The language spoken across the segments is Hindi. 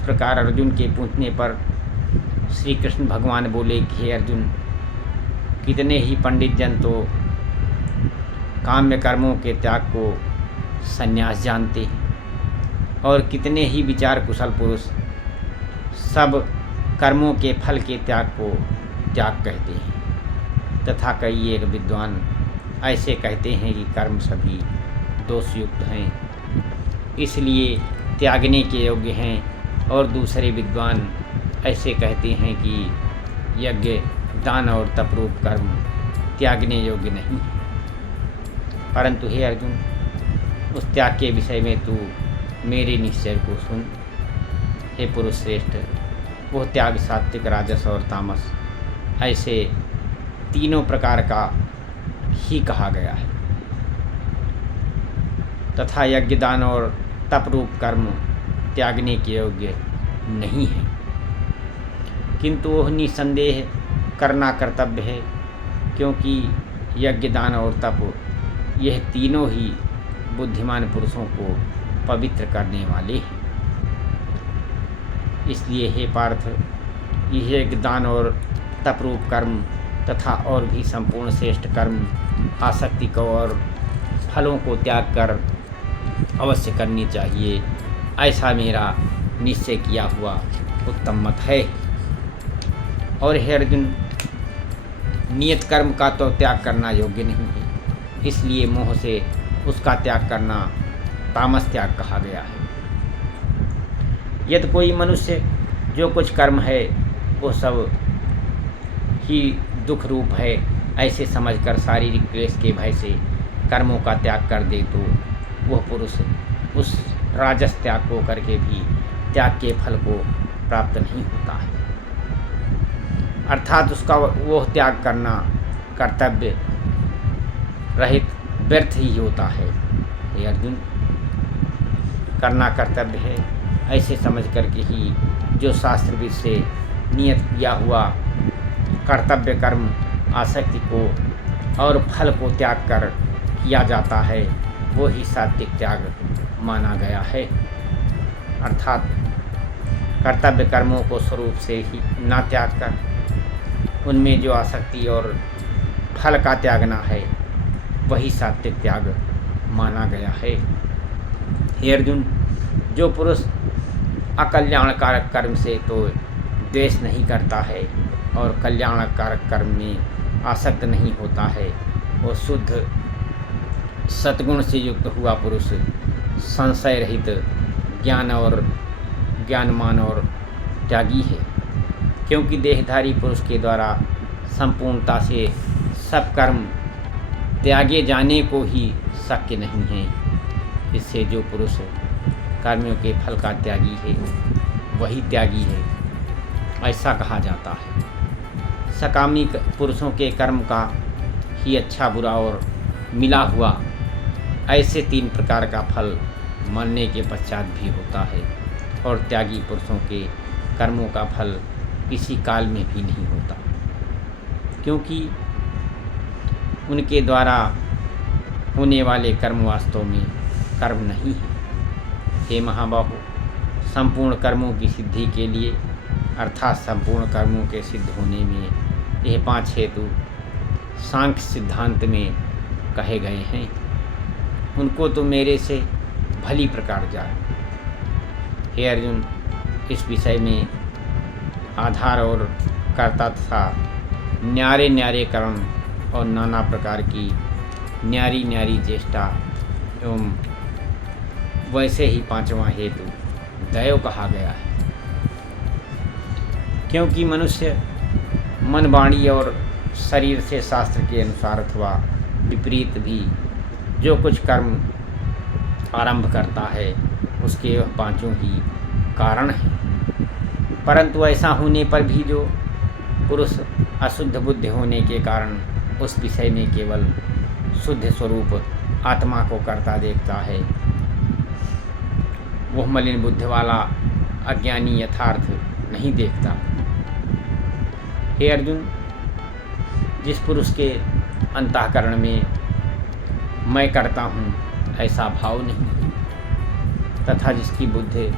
प्रकार अर्जुन के पूछने पर श्री कृष्ण भगवान बोले कि हे अर्जुन, कितने ही पंडित जन तो काम्य कर्मों के त्याग को संन्यास जानते हैं और कितने ही विचार कुशल पुरुष सब कर्मों के फल के त्याग को त्याग कहते हैं, तथा कई एक विद्वान ऐसे कहते हैं कि कर्म सभी दोषयुक्त हैं, इसलिए त्यागने के योग्य हैं, और दूसरे विद्वान ऐसे कहते हैं कि यज्ञ दान और तपरूप कर्म त्यागने योग्य नहीं है। परंतु हे अर्जुन, उस त्याग के विषय में तू मेरे निश्चय को सुन। हे पुरुष श्रेष्ठ, वह त्याग सात्विक, राजस और तामस ऐसे तीनों प्रकार का ही कहा गया है, तथा यज्ञ दान और तपरूप कर्म त्यागने के योग्य नहीं है, किंतु वह निसंदेह करना कर्तव्य है, क्योंकि यज्ञ दान और तप यह तीनों ही बुद्धिमान पुरुषों को पवित्र करने वाले हैं। इसलिए हे पार्थ, यह यज्ञ दान और तपरूप कर्म तथा और भी संपूर्ण श्रेष्ठ कर्म आसक्ति को और फलों को त्याग कर अवश्य करनी चाहिए, ऐसा मेरा निश्चय किया हुआ उत्तम मत है। और हे अर्जुन, नियत कर्म का तो त्याग करना योग्य नहीं है, इसलिए मोह से उसका त्याग करना तामस त्याग कहा गया है। यदि कोई मनुष्य जो कुछ कर्म है वो सब ही दुख रूप है ऐसे समझकर शारीरिक क्लेश के भय से कर्मों का त्याग कर दे, तो वह पुरुष उस राजस त्याग को करके भी त्याग के फल को प्राप्त नहीं होता है, अर्थात उसका वह त्याग करना कर्तव्य रहित व्यर्थ ही होता है। हे अर्जुन, करना कर्तव्य है ऐसे समझ करके ही जो शास्त्र विध से नियत किया हुआ कर्तव्य कर्म आसक्ति को और फल को त्याग कर किया जाता है, वो ही सात्विक त्याग माना गया है, अर्थात कर्तव्य कर्मों को स्वरूप से ही ना त्याग कर उनमें जो आसक्ति और फल का त्यागना है वही सात्विक त्याग माना गया है। हे अर्जुन, जो पुरुष अकल्याणकारक कर्म से तो द्वेष नहीं करता है और कल्याणकारक कर्म में आसक्त नहीं होता है, वो शुद्ध सद्गुण से युक्त हुआ पुरुष संशय रहित ज्ञानमान और त्यागी है, क्योंकि देहधारी पुरुष के द्वारा संपूर्णता से सब कर्म त्यागे जाने को ही शक्य नहीं है। इससे जो पुरुष कर्मियों के फल का त्यागी है वही त्यागी है, ऐसा कहा जाता है। सकामी पुरुषों के कर्म का ही अच्छा बुरा और मिला हुआ ऐसे तीन प्रकार का फल मरने के पश्चात भी होता है, और त्यागी पुरुषों के कर्मों का फल किसी काल में भी नहीं होता, क्योंकि उनके द्वारा होने वाले कर्म वास्तव में कर्म नहीं है। हे महाबाहु, संपूर्ण कर्मों की सिद्धि के लिए अर्थात संपूर्ण कर्मों के सिद्ध होने में यह 5 हेतु सांख्य सिद्धांत में कहे गए हैं, उनको तो मेरे से भली प्रकार जान। हे अर्जुन, इस विषय में आधार और कर्ता तथा न्यारे न्यारे कर्म और नाना प्रकार की न्यारी न्यारी चेष्टा एवं वैसे ही 5वां हेतु दैव कहा गया है, क्योंकि मनुष्य मन वाणी और शरीर से शास्त्र के अनुसार अथवा विपरीत भी जो कुछ कर्म आरंभ करता है उसके वह 5 ही कारण हैं। परंतु ऐसा होने पर भी जो पुरुष अशुद्ध बुद्धि होने के कारण उस विषय में केवल शुद्ध स्वरूप आत्मा को करता देखता है, वह मलिन बुद्धि वाला अज्ञानी यथार्थ नहीं देखता। हे अर्जुन, जिस पुरुष के अंतःकरण में मैं करता हूँ ऐसा भाव नहीं, तथा जिसकी बुद्धि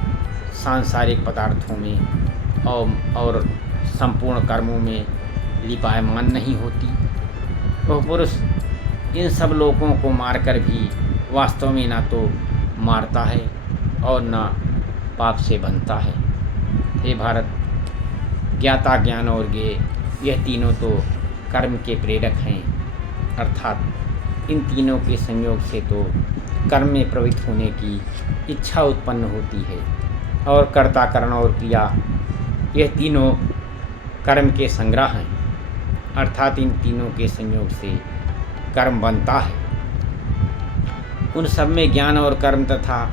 सांसारिक पदार्थों में और संपूर्ण कर्मों में लिपायमान नहीं होती। वह पुरुष इन सब लोगों को मारकर भी वास्तव में ना तो मारता है और न पाप से बनता है। हे भारत, ज्ञाता, ज्ञान और ज्ञेय, यह तीनों तो कर्म के प्रेरक हैं, अर्थात इन तीनों के संयोग से तो कर्म में प्रवृत्त होने की इच्छा उत्पन्न होती है। और कर्ता, करण और क्रिया, यह तीनों कर्म के संग्रह हैं, अर्थात इन तीनों के संयोग से कर्म बनता है। उन सब में ज्ञान और कर्म तथा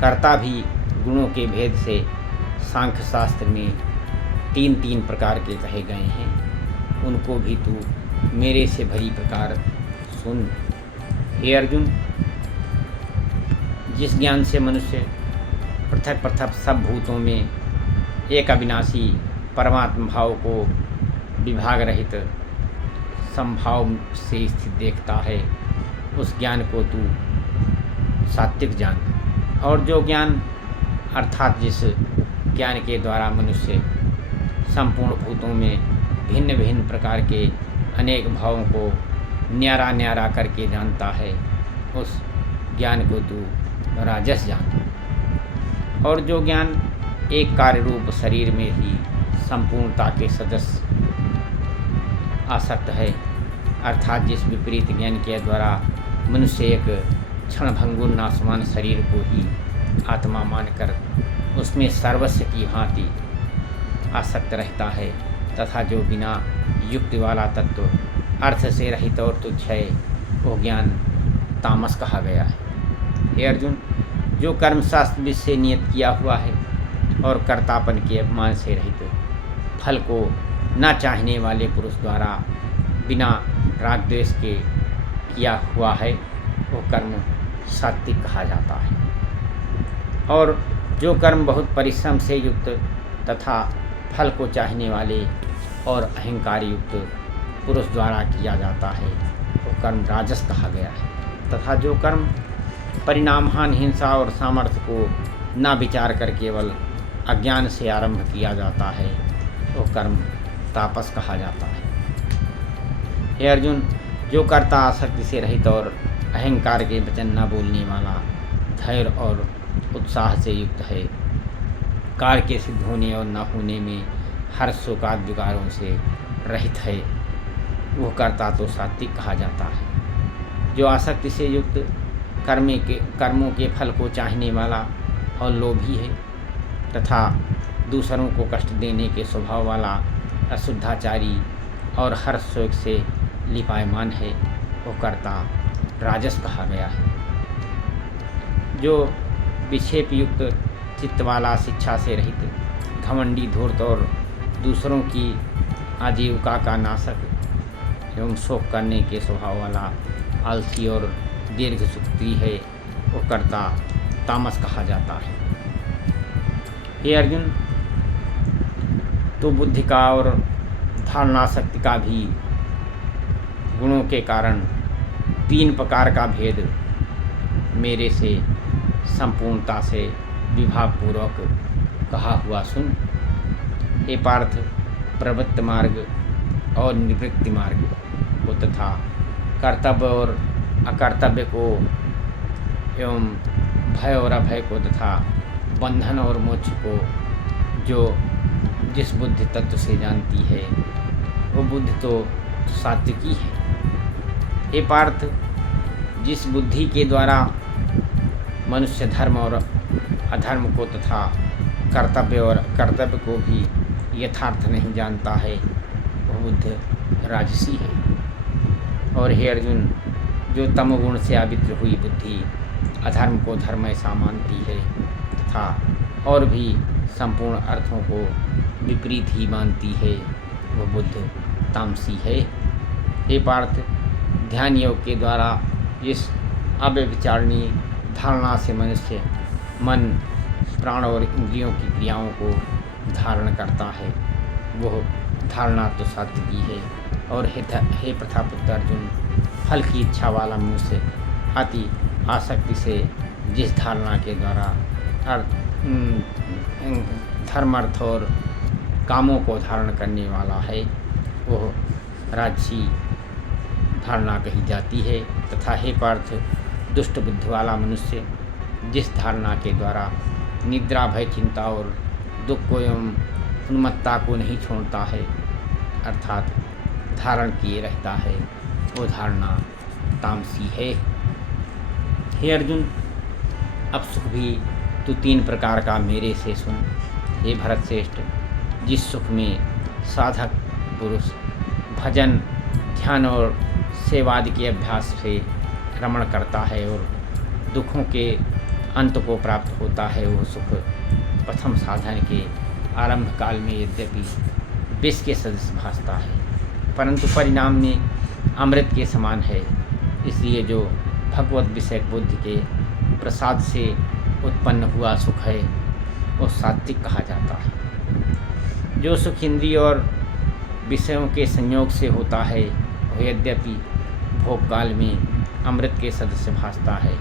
कर्ता भी गुणों के भेद से सांख्य शास्त्र में तीन तीन प्रकार के कहे गए हैं। उनको भी तू मेरे से भली प्रकार सुन। हे अर्जुन, जिस ज्ञान से मनुष्य पृथक पृथक सब भूतों में एक अविनाशी परमात्मा भाव को विभाग रहित संभाव से स्थित देखता है, उस ज्ञान को तू सात्विक जान। और जो ज्ञान अर्थात जिस ज्ञान के द्वारा मनुष्य संपूर्ण भूतों में भिन्न भिन्न प्रकार के अनेक भावों को न्यारा न्यारा करके जानता है, उस ज्ञान को तू राजस जान। और जो ज्ञान एक कार्य रूप शरीर में ही संपूर्णता के सदस्य आसक्त है, अर्थात जिस विपरीत ज्ञान के द्वारा मनुष्य एक क्षणभंगुर नाशवान शरीर को ही आत्मा मानकर उसमें सर्वस्व की भांति आसक्त रहता है, तथा जो बिना युक्ति वाला तत्व अर्थ से रहित और तुच्छ है, वो ज्ञान तामस कहा गया है। हे अर्जुन, जो कर्मशास्त्र विधि से नियत किया हुआ है और कर्तापन के अपमान से रहित फल को न चाहने वाले पुरुष द्वारा बिना राग द्वेष के किया हुआ है, वो कर्म सात्विक कहा जाता है। और जो कर्म बहुत परिश्रम से युक्त तथा फल को चाहने वाले और अहंकार युक्त पुरुष द्वारा किया जाता है, वो कर्म राजस कहा गया है। तथा जो कर्म परिणामहान हिंसा और सामर्थ्य को न विचार कर केवल अज्ञान से आरंभ किया जाता है, वो कर्म तापस कहा जाता है। हे अर्जुन, जो कर्ता आसक्ति से रहित और अहंकार के वचन न बोलने वाला, धैर्य और उत्साह से युक्त है, कार्य के सिद्ध होने और न होने में हर शोकाद विकारों से रहित है, वो कर्ता तो सात्विक कहा जाता है। जो आसक्ति से युक्त कर्मों के फल को चाहने वाला और लोभी है तथा दूसरों को कष्ट देने के स्वभाव वाला अशुद्धाचारी और हर शोक से लिपायमान है, वो कर्ता राजस कहा गया है। जो विक्षेप युक्त चित्त वाला, शिक्षा से रहित, घमंडी, धूर्त और दूसरों की आजीविका का नाशक एवं शोक करने के स्वभाव वाला आलसी और दीर्घ सुक्ति है, वो कर्ता तामस कहा जाता है। हे अर्जुन, तो बुद्धि का और धारणा शक्ति का भी गुणों के कारण तीन प्रकार का भेद मेरे से संपूर्णता से विभागपूर्वक कहा हुआ सुन। हे पार्थ, प्रवृत्त मार्ग और निवृत्ति मार्ग को तथा कर्तव्य और अकर्तव्य को एवं भय और अभय को तथा बंधन और मोक्ष को जो जिस बुद्धि तत्व से जानती है, वो बुद्धि तो सात्विकी है। हे पार्थ, जिस बुद्धि के द्वारा मनुष्य धर्म और अधर्म को तथा कर्तव्य और कर्तव्य को भी यथार्थ नहीं जानता है, वह बुद्धि राजसी है। और हे अर्जुन, जो तमोगुण से आवित्र हुई बुद्धि अधर्म को धर्म ऐसा मानती है तथा और भी संपूर्ण अर्थों को विपरीत ही मानती है, वह बुद्धि तामसी है। हे पार्थ, ध्यान योग के द्वारा जिस अव्यभिचारिणी धारणा से मनुष्य मन, प्राण और इंद्रियों की क्रियाओं को धारण करता है, वह धारणा तो सात्विकी है। और हे प्रथापुत्र अर्जुन, फल की इच्छा वाला मनुष्य अति आसक्ति से जिस धारणा के द्वारा धर्म अर्थ और कामों को धारण करने वाला है, वो राजसी धारणा कही जाती है। तथा हे पार्थ, दुष्ट बुद्धि वाला मनुष्य जिस धारणा के द्वारा निद्रा, भय, चिंता और दुख को एवं उन्मत्तता को नहीं छोड़ता है, अर्थात धारण किए रहता है, वो धारणा तामसी है। हे अर्जुन, अब सुख भी तू 3 प्रकार का मेरे से सुन। हे भरत श्रेष्ठ, जिस सुख में साधक पुरुष भजन, ध्यान और सेवादि के अभ्यास से रमण करता है और दुखों के अंत को प्राप्त होता है, वो सुख प्रथम साधन के आरंभ काल में यद्यपि विष के सदृश भासता है, परंतु परिणाम में अमृत के समान है। इसलिए जो भगवत विषय बुद्धि के प्रसाद से उत्पन्न हुआ सुख है, वो सात्विक कहा जाता है। जो सुख इंद्रिय और विषयों के संयोग से होता है, वह यद्यपि भोग काल में अमृत के सदृश भासता है,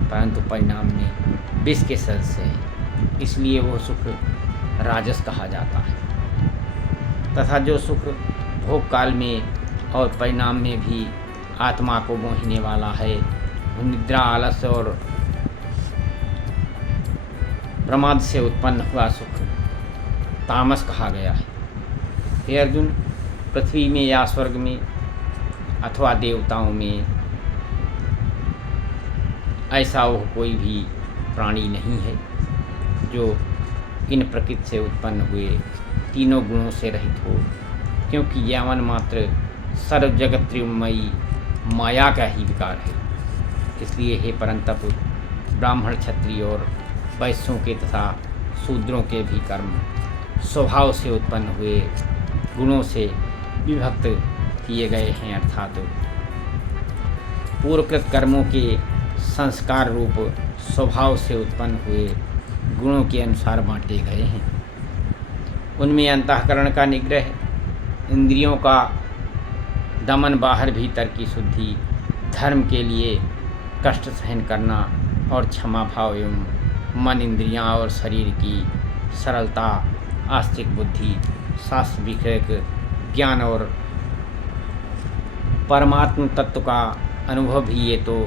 परंतु परिणाम में विष के सदृश है, इसलिए वह सुख राजस कहा जाता है। तथा जो सुख भोग काल में और परिणाम में भी आत्मा को मोहने वाला है, वह निद्रा, आलस्य और प्रमाद से उत्पन्न हुआ सुख तामस कहा गया है। हे अर्जुन, पृथ्वी में या स्वर्ग में अथवा देवताओं में ऐसा वो कोई भी प्राणी नहीं है जो इन प्रकृति से उत्पन्न हुए तीनों गुणों से रहित हो, क्योंकि यावन मात्र सर्व जगत त्रिमयी माया का ही विकार है। इसलिए हे परंतप, ब्राह्मण, क्षत्रिय और वैश्यों के तथा शूद्रों के भी कर्म स्वभाव से उत्पन्न हुए गुणों से विभक्त किए गए हैं, अर्थात पूर्वकृत कर्मों के संस्कार रूप स्वभाव से उत्पन्न हुए गुणों के अनुसार बांटे गए हैं। उनमें अंतःकरण का निग्रह, इंद्रियों का दमन, बाहर भीतर की शुद्धि, धर्म के लिए कष्ट सहन करना और क्षमा भाव एवं मन, इंद्रियां और शरीर की सरलता, आस्तिक बुद्धि, शास्त्र विषयक ज्ञान और परमात्म तत्व का अनुभव भी ये तो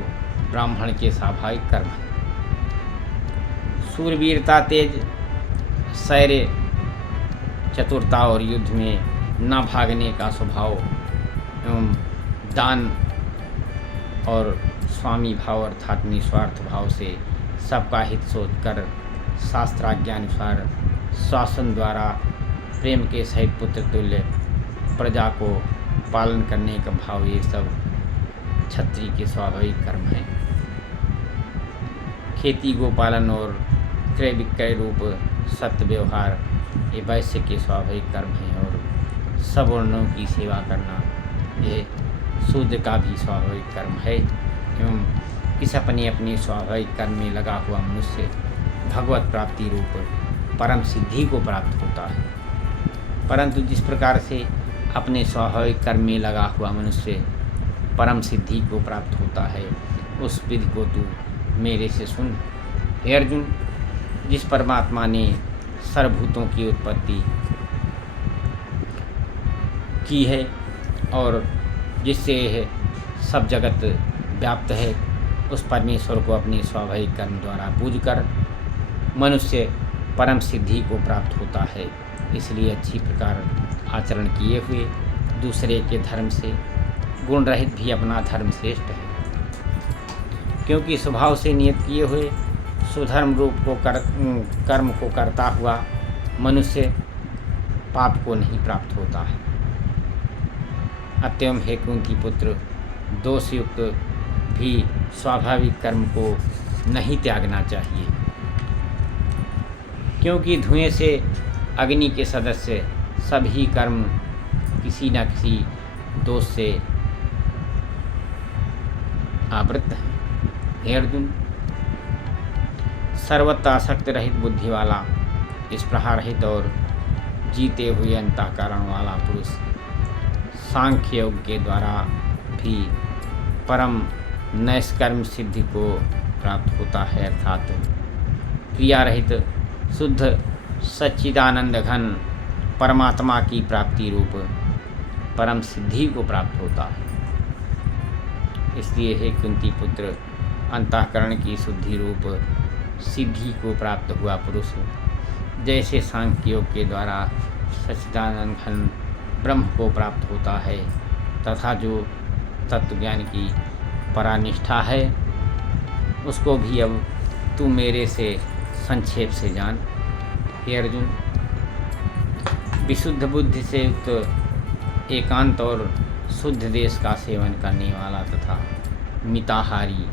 ब्राह्मण के स्वाभाविक कर्म है। शूरवीरता, तेज, शौर्य, चतुरता और युद्ध में न भागने का स्वभाव एवं दान और स्वामी भाव अर्थात निस्वार्थ भाव से सबका हित सोचकर शास्त्राज्ञानुसार शासन द्वारा प्रेम के सहित पुत्र तुल्य प्रजा को पालन करने का भाव, ये सब क्षत्रिय के स्वाभाविक कर्म हैं। खेती, गोपालन और क्रय विक्रय रूप सत्य व्यवहार ये वैश्य के स्वाभाविक कर्म हैं, और सवर्णों की सेवा करना ये शूद्र का भी स्वाभाविक कर्म है। एवं इस अपने अपने स्वाभाविक कर्म में लगा हुआ मनुष्य भगवत प्राप्ति रूप परम सिद्धि को प्राप्त होता है। परंतु जिस प्रकार से अपने स्वाभाविक कर्म में लगा हुआ मनुष्य परम सिद्धि को प्राप्त होता है, उस विधि को तू मेरे से सुन। हे अर्जुन, जिस परमात्मा ने सर्वभूतों की उत्पत्ति की है और जिससे यह सब जगत व्याप्त है, उस परमेश्वर को अपने स्वाभाविक कर्म द्वारा पूजकर मनुष्य परम सिद्धि को प्राप्त होता है। इसलिए अच्छी प्रकार आचरण किए हुए दूसरे के धर्म से गुण रहित भी अपना धर्म श्रेष्ठ है, क्योंकि स्वभाव से नियत किए हुए सुधर्म रूप को कर्म को करता हुआ मनुष्य पाप को नहीं प्राप्त होता है। अतएव हे कुंती पुत्र, दोषयुक्त भी स्वाभाविक कर्म को नहीं त्यागना चाहिए, क्योंकि धुएं से अग्नि के सदस्य सभी कर्म किसी न किसी दोष से आवृत हैं। हे अर्जुन, सर्वत्र आसक्त रहित बुद्धि वाला, स्पृहा रहित और जीते हुए अंतःकरण वाला पुरुष सांख्य योग के द्वारा भी परम नैष्कर्म सिद्धि को प्राप्त होता है, अर्थात क्रिया रहित शुद्ध सच्चिदानंद घन परमात्मा की प्राप्ति रूप परम सिद्धि को प्राप्त होता है। इसलिए हे कुंती पुत्र, अंतःकरण की शुद्धि रूप सिद्धि को प्राप्त हुआ पुरुष जैसे सांख्य योग के द्वारा सच्चिदानंद घन ब्रह्म को प्राप्त होता है, तथा जो तत्वज्ञान की परानिष्ठा है उसको भी अब तू मेरे से संक्षेप से जान। हे अर्जुन, विशुद्ध बुद्धि से युक्त एकांत और शुद्ध देश का सेवन करने वाला तथा मिताहारी,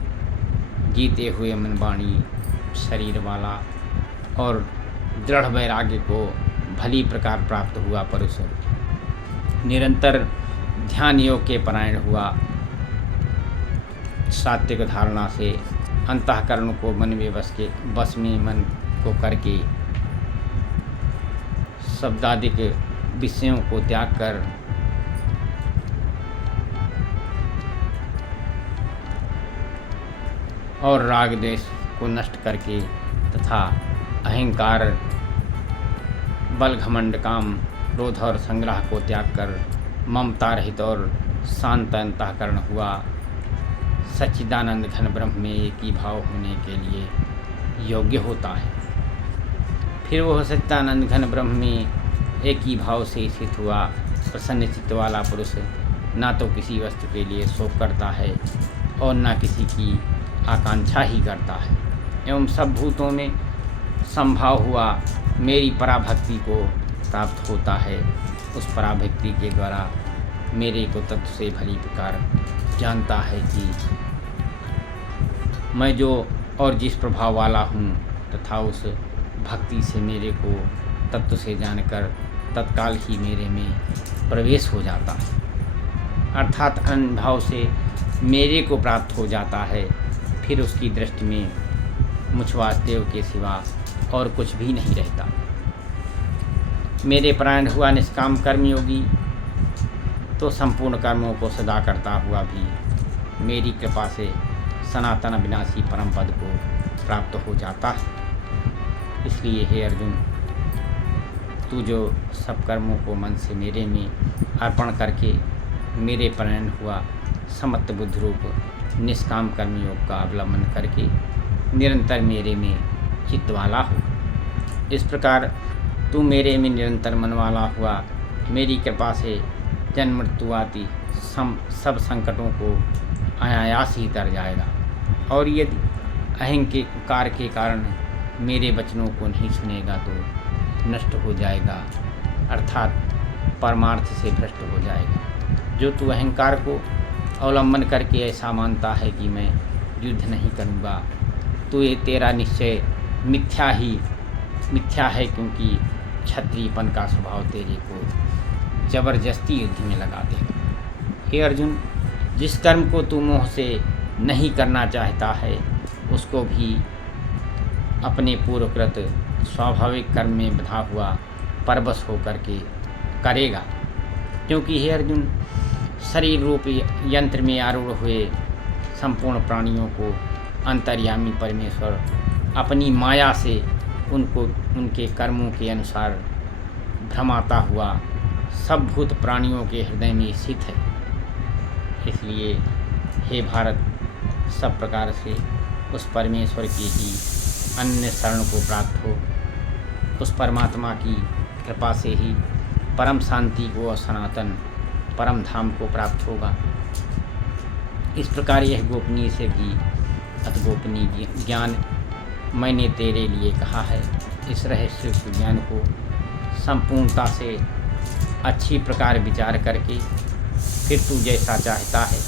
जीते हुए मन वाणी शरीर वाला और दृढ़ वैराग्य को भली प्रकार प्राप्त हुआ पुरुष निरंतर ध्यान योग के परायण हुआ, सात्विक धारणा से अंतःकरण को मन में बस में मन को करके शब्दादिक विषयों को त्याग कर और राग द्वेष को नष्ट करके तथा अहंकार, बल, घमंड, काम, क्रोध और संग्रह को त्याग कर ममता रहित और शांत अंतःकरण हुआ, सच्चिदानंद घन ब्रह्म में एक ही भाव होने के लिए योग्य होता है। फिर वह सच्चिदानंद घन ब्रह्म में एक ही भाव से स्थित हुआ प्रसन्न चित्त वाला पुरुष ना तो किसी वस्तु के लिए शोक करता है और ना किसी की आकांक्षा ही करता है, एवं सब भूतों में संभाव हुआ मेरी पराभक्ति को प्राप्त होता है। उस पराभक्ति के द्वारा मेरे को तत्व से भली प्रकार जानता है कि मैं जो और जिस प्रभाव वाला हूँ, तथा उस भक्ति से मेरे को तत्व से जानकर तत्काल ही मेरे में प्रवेश हो जाता है, अर्थात अनुभव से मेरे को प्राप्त हो जाता है। फिर उसकी दृष्टि में मुझ वासुदेव के सिवा और कुछ भी नहीं रहता। मेरे परायण हुआ निष्काम कर्मयोगी तो संपूर्ण कर्मों को सदा करता हुआ भी मेरी कृपा से सनातन अविनाशी परम पद को प्राप्त हो जाता है। इसलिए हे अर्जुन, तू जो सब कर्मों को मन से मेरे में अर्पण करके मेरे परायण हुआ समत्त बुद्धि रूप निष्काम कर्मयोग का अवलंबन करके निरंतर मेरे में चित्त वाला हो, इस प्रकार तू मेरे में निरंतर मन वाला हुआ मेरी कृपा से जन्म मृत्यु आदि सब संकटों को अनायास ही तर जाएगा। और यदि अहंकार के कारण मेरे वचनों को नहीं सुनेगा तो नष्ट हो जाएगा, अर्थात परमार्थ से भ्रष्ट हो जाएगा। जो तू अहंकार को अवलंबन करके ऐसा मानता है कि मैं युद्ध नहीं करूँगा, तो ये तेरा निश्चय मिथ्या है, क्योंकि क्षत्रियपन का स्वभाव तेरे को जबरदस्ती युद्ध में लगा देगा। हे अर्जुन, जिस कर्म को तू मोह से नहीं करना चाहता है उसको भी अपने पूर्वकृत स्वाभाविक कर्म में बंधा हुआ परवश होकर के करेगा, क्योंकि हे अर्जुन, शरीर रूप यंत्र में आरूढ़ हुए संपूर्ण प्राणियों को अंतर्यामी परमेश्वर अपनी माया से उनको उनके कर्मों के अनुसार भ्रमाता हुआ सब भूत प्राणियों के हृदय में स्थित है। इसलिए हे भारत, सब प्रकार से उस परमेश्वर की ही अन्य शरण को प्राप्त हो, उस परमात्मा की कृपा से ही परम शांति को और सनातन परम धाम को प्राप्त होगा। इस प्रकार यह गोपनीय से भी अतिगोपनीय ज्ञान मैंने तेरे लिए कहा है। इस रहस्य ज्ञान को संपूर्णता से अच्छी प्रकार विचार करके फिर तू जैसा चाहता है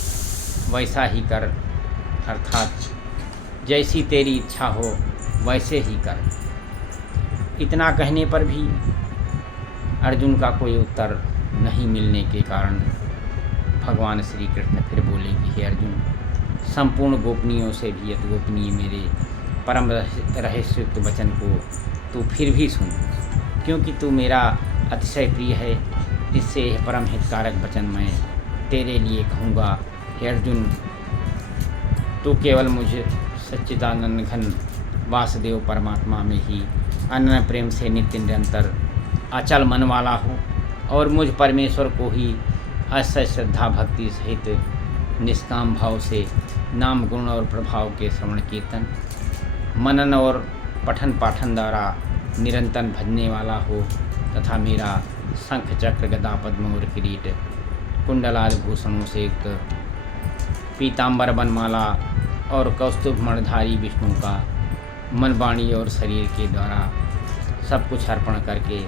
वैसा ही कर, अर्थात जैसी तेरी इच्छा हो वैसे ही कर। इतना कहने पर भी अर्जुन का कोई उत्तर नहीं मिलने के कारण भगवान श्री कृष्ण फिर बोले कि हे अर्जुन, संपूर्ण गोपनीयों से भी अति गोपनीय मेरे परम रहस्ययुक्त वचन को तू फिर भी सुन, क्योंकि तू मेरा अतिशय प्रिय है। इससे यह परम हितकारक वचन मैं तेरे लिए कहूँगा। हे अर्जुन, तू केवल मुझे सच्चिदानंद घन वासुदेव परमात्मा में ही अनन्य प्रेम से नित्य निरंतर अचल मन वाला हो और मुझ परमेश्वर को ही अक्षय श्रद्धा भक्ति सहित निष्काम भाव से नाम गुण और प्रभाव के श्रवण कीर्तन मनन और पठन पाठन द्वारा निरंतर भजने वाला हो तथा मेरा शंख चक्र गदा पद्म और किरीट कुंडलादि भूषणों से युक्त पीताम्बर बनमाला और कौस्तुभ मणिधारी विष्णु का मन वाणी और शरीर के द्वारा सब कुछ अर्पण करके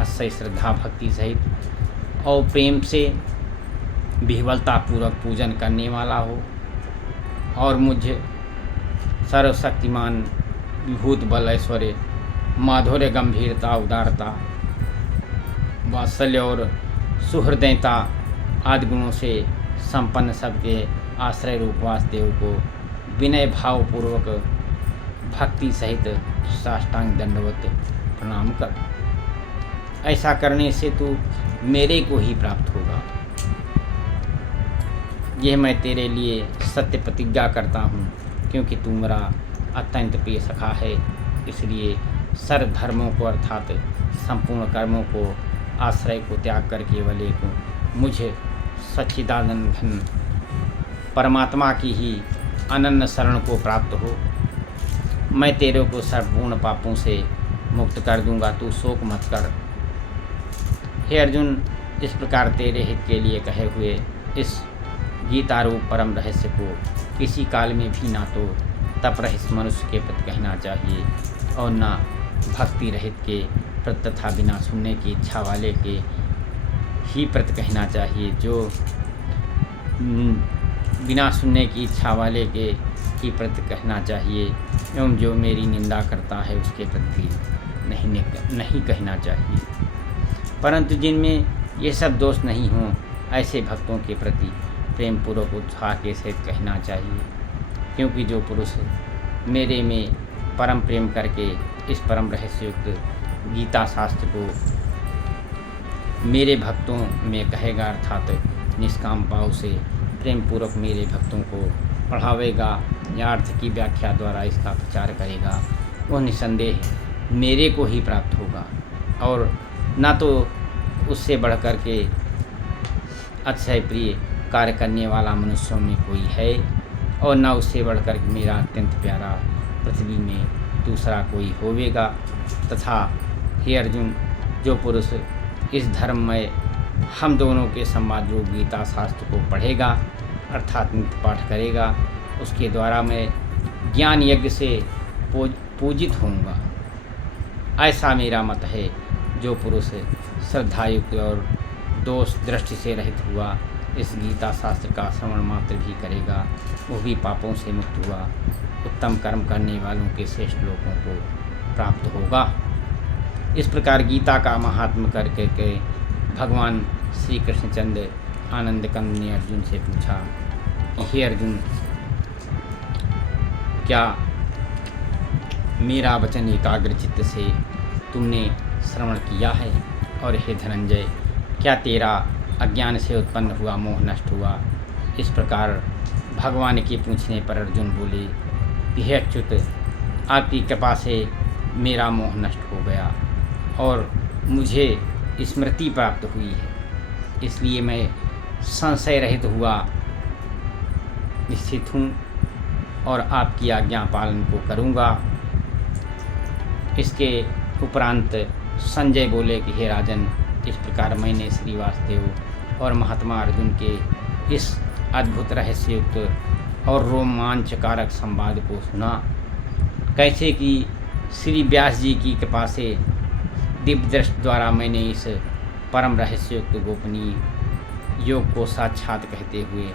अक्षय श्रद्धा भक्ति सहित और प्रेम से विह्वलतापूर्वक पूजन करने वाला हो और मुझ सर्वशक्तिमान विभूत बल ऐश्वर्य माधुर्य गंभीरता उदारता वात्सल्य और सुहृदयता आदि गुणों से संपन्न सबके आश्रय रूप वासुदेव को विनय भावपूर्वक भक्ति सहित साष्टांग दंडवत प्रणाम कर। ऐसा करने से तू मेरे को ही प्राप्त होगा। यह मैं तेरे लिए सत्य प्रतिज्ञा करता हूँ, क्योंकि तू मेरा अत्यंत प्रिय सखा है। इसलिए सर्व धर्मों को अर्थात संपूर्ण कर्मों को आश्रय को त्याग कर केवल एक मुझे सच्चिदानंद घन परमात्मा की ही अनन्य शरण को प्राप्त हो। मैं तेरे को संपूर्ण पापों से मुक्त कर दूंगा, तू शोक मत कर। हे अर्जुन, इस प्रकार तेरे हित के लिए कहे हुए इस गीता रूप परम रहस्य को किसी काल में भी ना तो तप रहित मनुष्य के प्रति कहना चाहिए और ना भक्ति रहित के प्रति तथा बिना सुनने की इच्छा वाले के ही प्रति कहना चाहिए। जो बिना सुनने की इच्छा वाले के ही प्रति कहना चाहिए एवं जो मेरी निंदा करता है उसके प्रति नहीं कहना चाहिए। परंतु जिनमें ये सब दोष नहीं हों ऐसे भक्तों के प्रति प्रेम पूर्वक उत्साह के सहित कहना चाहिए, क्योंकि जो पुरुष मेरे में परम प्रेम करके इस परम रहस्ययुक्त गीता शास्त्र को मेरे भक्तों में कहेगा अर्थात निष्काम भाव से प्रेम पूर्वक मेरे भक्तों को पढ़ावेगा या अर्थ की व्याख्या द्वारा इसका प्रचार करेगा, वह निसंदेह मेरे को ही प्राप्त होगा और ना तो उससे बढ़ कर के अतिशय प्रिय कार्य करने वाला मनुष्यों में कोई है और न उससे बढ़कर मेरा अत्यंत प्यारा पृथ्वी में दूसरा कोई होवेगा। तथा हे अर्जुन, जो पुरुष इस धर्म में हम दोनों के संवाद रूप गीता शास्त्र को पढ़ेगा अर्थात नित्य पाठ करेगा, उसके द्वारा मैं ज्ञान यज्ञ से पूजित होऊंगा। ऐसा मेरा मत है। जो पुरुष श्रद्धायुक्त और दोष दृष्टि से रहित हुआ इस गीता शास्त्र का श्रवण मात्र भी करेगा, वो भी पापों से मुक्त हुआ उत्तम कर्म करने वालों के श्रेष्ठ लोगों को प्राप्त होगा। इस प्रकार गीता का महात्म्य करके के भगवान श्री कृष्णचंद्र आनंद कंद ने अर्जुन से पूछा कि हे अर्जुन, क्या मेरा वचन एकाग्र चित्त से तुमने श्रवण किया है? और हे धनंजय, क्या तेरा अज्ञान से उत्पन्न हुआ मोह नष्ट हुआ? इस प्रकार भगवान के पूछने पर अर्जुन बोले, हे अच्युत, आपकी कृपा से मेरा मोह नष्ट हो गया और मुझे स्मृति प्राप्त हुई है, इसलिए मैं संशय रहित हुआ निश्चित हूँ और आपकी आज्ञा पालन को करूँगा। इसके उपरांत संजय बोले कि हे राजन, इस प्रकार मैंने श्री वासुदेव और महात्मा अर्जुन के इस अद्भुत रहस्ययुक्त और रोमांचकारक संवाद को सुना, कैसे कि श्री व्यास जी की कृपा से दिव्य दृष्टि द्वारा मैंने इस परम रहस्ययुक्त गोपनीय योग को साक्षात कहते हुए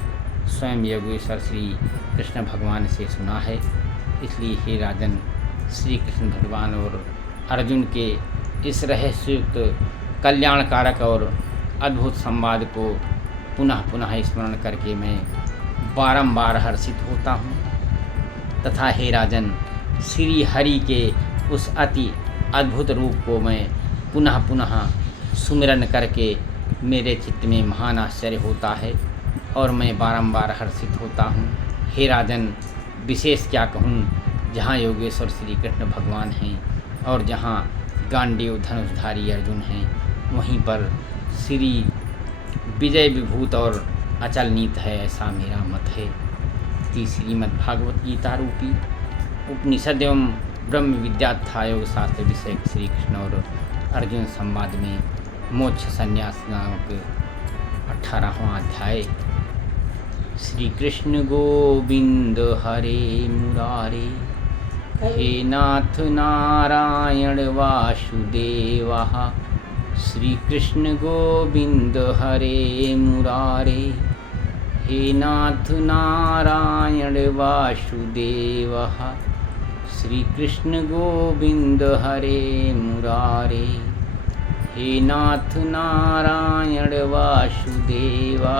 स्वयं योगेश्वर श्री कृष्ण भगवान से सुना है। इसलिए हे राजन, श्री कृष्ण भगवान और अर्जुन के इस रहस्ययुक्त कल्याणकारक और अद्भुत संवाद को पुनः पुनः स्मरण करके मैं बारंबार हर्षित होता हूँ तथा हे राजन, श्री हरि के उस अति अद्भुत रूप को मैं पुनः पुनः सुमिरन करके मेरे चित्त में महान आश्चर्य होता है और मैं बारंबार हर्षित होता हूँ। हे राजन, विशेष क्या कहूँ, जहाँ योगेश्वर श्री कृष्ण भगवान हैं और जहाँ गांडीव धनुषधारी अर्जुन हैं वहीं पर श्री विजय विभूत और अचल नीत है, ऐसा मेरा मत है कि श्रीमद्भागवत गीता रूपी उपनिषद एवं ब्रह्म विद्याथा योग शास्त्र विषय श्री कृष्ण और अर्जुन संवाद में मोक्ष संन्यास नामक 18वां अध्याय। श्री कृष्ण गोविंद हरे मुरारे, हे नाथ नारायण वासुदेवा। श्री कृष्ण गोविंद हरे मुरारे, हे नाथ नारायण वासुदेवा। श्री कृष्ण गोविंद हरे मुरारे, हे नाथ नारायण वासुदेवा।